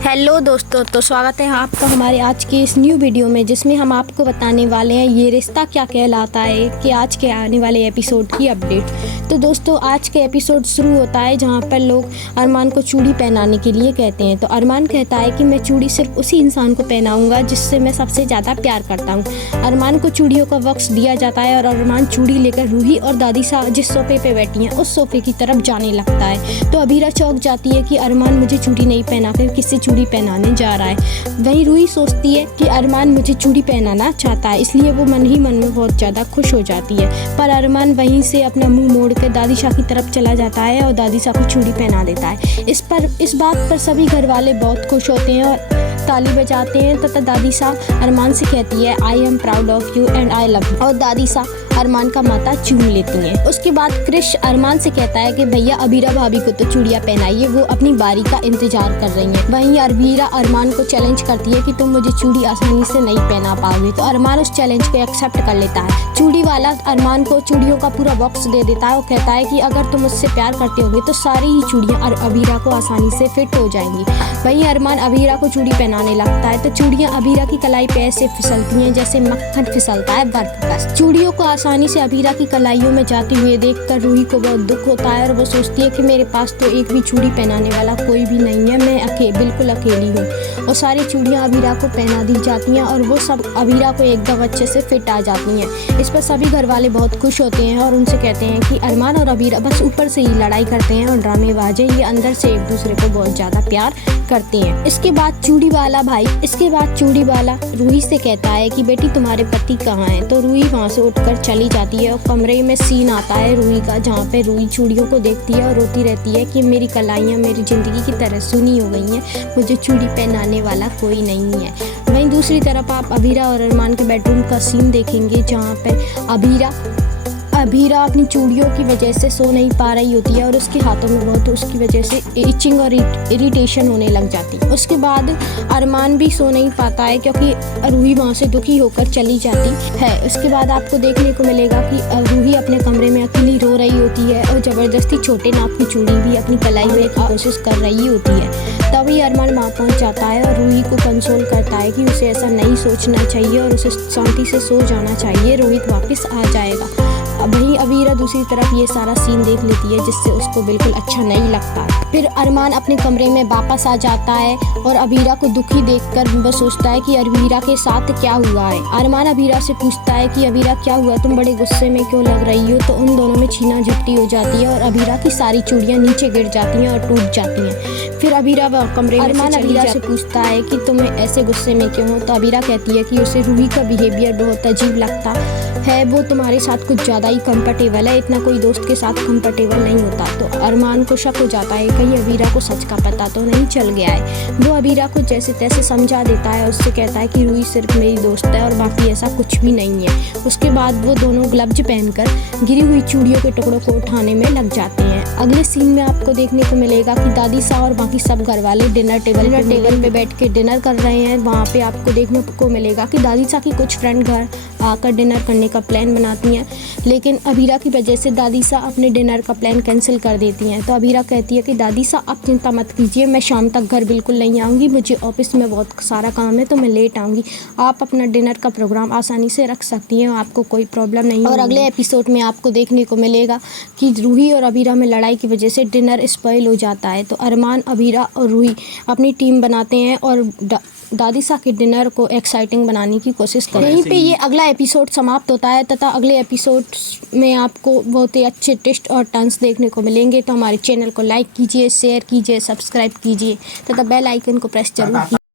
Hello दोस्तों, तो स्वागत है आपका हमारे आज की इस न्यू वीडियो में, जिसमें हम आपको बताने वाले हैं ये रिश्ता क्या कहलाता है कि आज के आने वाले एपिसोड की अपडेट। तो दोस्तों, आज के एपिसोड शुरू होता है जहां पर लोग अरमान को चूड़ी पहनाने के लिए कहते हैं। तो अरमान कहता है कि मैं चूड़ी सिर्फ उसी इंसान को पहनाऊंगा जिससे मैं सबसे ज़्यादा प्यार करता हूँ। अरमान को चूड़ियों का बॉक्स दिया जाता है और अरमान चूड़ी लेकर रूही और दादी सा जिस सोफे पे बैठी हैं उस सोफे की तरफ जाने लगता है। तो अबीरा चौंक जाती है कि अरमान मुझे चूड़ी नहीं पहना कर किससे चूड़ी पहनाने जा रहा है। वहीं रूही सोचती है कि अरमान मुझे चूड़ी पहनाना चाहता है, इसलिए वो मन ही मन में बहुत ज़्यादा खुश हो जाती है। पर अरमान वहीं से अपना मुंह मोड़ कर दादी शाह की तरफ चला जाता है और दादी शाह को चूड़ी पहना देता है। इस बात पर सभी घर वाले बहुत खुश होते हैं और ताली बजाते हैं तथा दादी शाह अरमान से कहती है I am proud of you and I love you, और दादी शाह अरमान का माथा चूम लेती हैं। उसके बाद क्रिश अरमान से कहता है कि भैया अबीरा भाभी को तो चूड़ियाँ पहनाइए, वो अपनी बारी का इंतजार कर रही हैं। वहीं अबीरा अरमान को चैलेंज करती है कि तुम मुझे चूड़ी आसानी से नहीं पहना पाओगे। तो अरमान उस चैलेंज को एक्सेप्ट कर लेता है। चूड़ी वाला अरमान को चूड़ियों का पूरा बॉक्स दे देता है और कहता है कि अगर तुम मुझसे प्यार करते होगे तो सारी ही चूड़ियाँ अबीरा को आसानी से फिट हो जाएंगी। वहीं अरमान अबीरा को चूड़ी पहनाने लगता है तो चूड़ियाँ अबीरा की कलाई पे ऐसे फिसलती हैं जैसे मक्खन फिसलता है बर्फ पर। चूड़ियों को आसानी से अबीरा की कलाइयों में जाते हुए देखकर रूही को बहुत दुख होता है और वो सोचती है कि मेरे पास तो एक भी चूड़ी पहनाने वाला कोई भी नहीं है, मैं बिल्कुल अकेली हूँ। और सारी चूड़ियाँ अबीरा को पहना दी जाती हैं और वो सब अबीरा को एकदम अच्छे से फिट आ जाती हैं। इस पर सभी घर वाले बहुत खुश होते हैं और उनसे कहते हैं कि अरमान और अबीरा बस ऊपर से ही लड़ाई करते हैं और ड्रामेबाज हैं, ये अंदर से एक दूसरे को बहुत ज़्यादा प्यार करते हैं। इसके बाद चूड़ी वाला रूही से कहता है कि बेटी तुम्हारे पति कहाँ हैं। तो रूही वहाँ से उठकर चली जाती है और कमरे में सीन आता है रूही का, जहाँ पे रूही चूड़ियों को देखती है और रोती रहती है कि मेरी कलाइयाँ मेरी ज़िंदगी की तरह सुनी हो गई हैं, मुझे चूड़ी पहनाने वाला कोई नहीं है। वहीं दूसरी तरफ आप अबीरा और अरमान के बेडरूम का सीन देखेंगे, जहाँ पर अबीरा अपनी चूड़ियों की वजह से सो नहीं पा रही होती है और उसके हाथों में बहुत उसकी वजह से इचिंग और इरिटेशन होने लग जाती है। उसके बाद अरमान भी सो नहीं पाता है क्योंकि रूही वहाँ से दुखी होकर चली जाती है। उसके बाद आपको देखने को मिलेगा कि रूही अपने कमरे में अकेली रो रही होती है और ज़बरदस्ती छोटे नाप की चूड़ी भी अपनी कलाई में की कोशिश कर रही होती है। तभी अरमान वहाँ पहुँच जाता है और रूही को कंसोल करता है कि उसे ऐसा नहीं सोचना चाहिए और उसे शांति से सो जाना चाहिए, रोहित वापस आ जाएगा। वहीं अबीरा दूसरी तरफ ये सारा सीन देख लेती है जिससे उसको बिल्कुल अच्छा नहीं लगता। फिर अरमान अपने कमरे में वापस आ जाता है और अबीरा को दुखी देखकर वो सोचता है कि अबीरा के साथ क्या हुआ है। अरमान अबीरा से पूछता है कि अबीरा क्या हुआ, तुम बड़े गुस्से में क्यों लग रही हो। तो उन दोनों में छीना झपटी हो जाती है और अबीरा की सारी चूड़ियाँ नीचे गिर जाती हैं और टूट जाती हैं। फिर अबीरा कमरे में अरमान अबीरा से पूछता है कि तुम ऐसे गुस्से में क्यों हो। तो अबीरा कहती है कि उसे रूही का बिहेवियर बहुत अजीब लगता है, वो तुम्हारे साथ कुछ ज़्यादा ही कंफर्टेबल है, इतना कोई दोस्त के साथ कंफर्टेबल नहीं होता। तो अरमान को शक हो जाता है कहीं अबीरा को सच का पता तो नहीं चल गया है। वो अबीरा को जैसे तैसे समझा देता है, उससे कहता है कि रूही सिर्फ मेरी दोस्त है और बाकी ऐसा कुछ भी नहीं है। उसके बाद वो दोनों ग्लव्स पहनकर गिरी हुई चूड़ियों के टुकड़ों को उठाने में लग जाते हैं। अगले सीन में आपको देखने को मिलेगा कि दादी शाह और बाकी सब घर वाले डिनर टेबल पे बैठ के डिनर कर रहे हैं। वहाँ पे आपको देखने को मिलेगा कि दादी शाह की कुछ फ्रेंड घर आकर डिनर करने का प्लान बनाती हैं, लेकिन अबीरा की वजह से दादी शाह अपने डिनर का प्लान कैंसिल कर देती हैं। तो अबीरा कहती है कि दादी शाह आप चिंता मत कीजिए, मैं शाम तक घर बिल्कुल नहीं आऊँगी, मुझे ऑफिस में बहुत सारा काम है तो मैं लेट आऊँगी, आप अपना डिनर का प्रोग्राम आसानी से रख सकती हैं, आपको कोई प्रॉब्लम नहीं। और अगले एपिसोड में आपको देखने को मिलेगा कि रूही और अबीरा में लड़ाई की वजह से डिनर स्पॉइल हो जाता है। तो अरमान, अबीरा और रूही अपनी टीम बनाते हैं और दादी शाह के डिनर को एक्साइटिंग बनाने की कोशिश करें। यहीं पे ये अगला एपिसोड समाप्त होता है तथा अगले एपिसोड में आपको बहुत ही अच्छे ट्विस्ट और टर्न्स देखने को मिलेंगे। तो हमारे चैनल को लाइक कीजिए, शेयर कीजिए, सब्सक्राइब कीजिए तथा बेल आइकन को प्रेस जरूर कीजिए।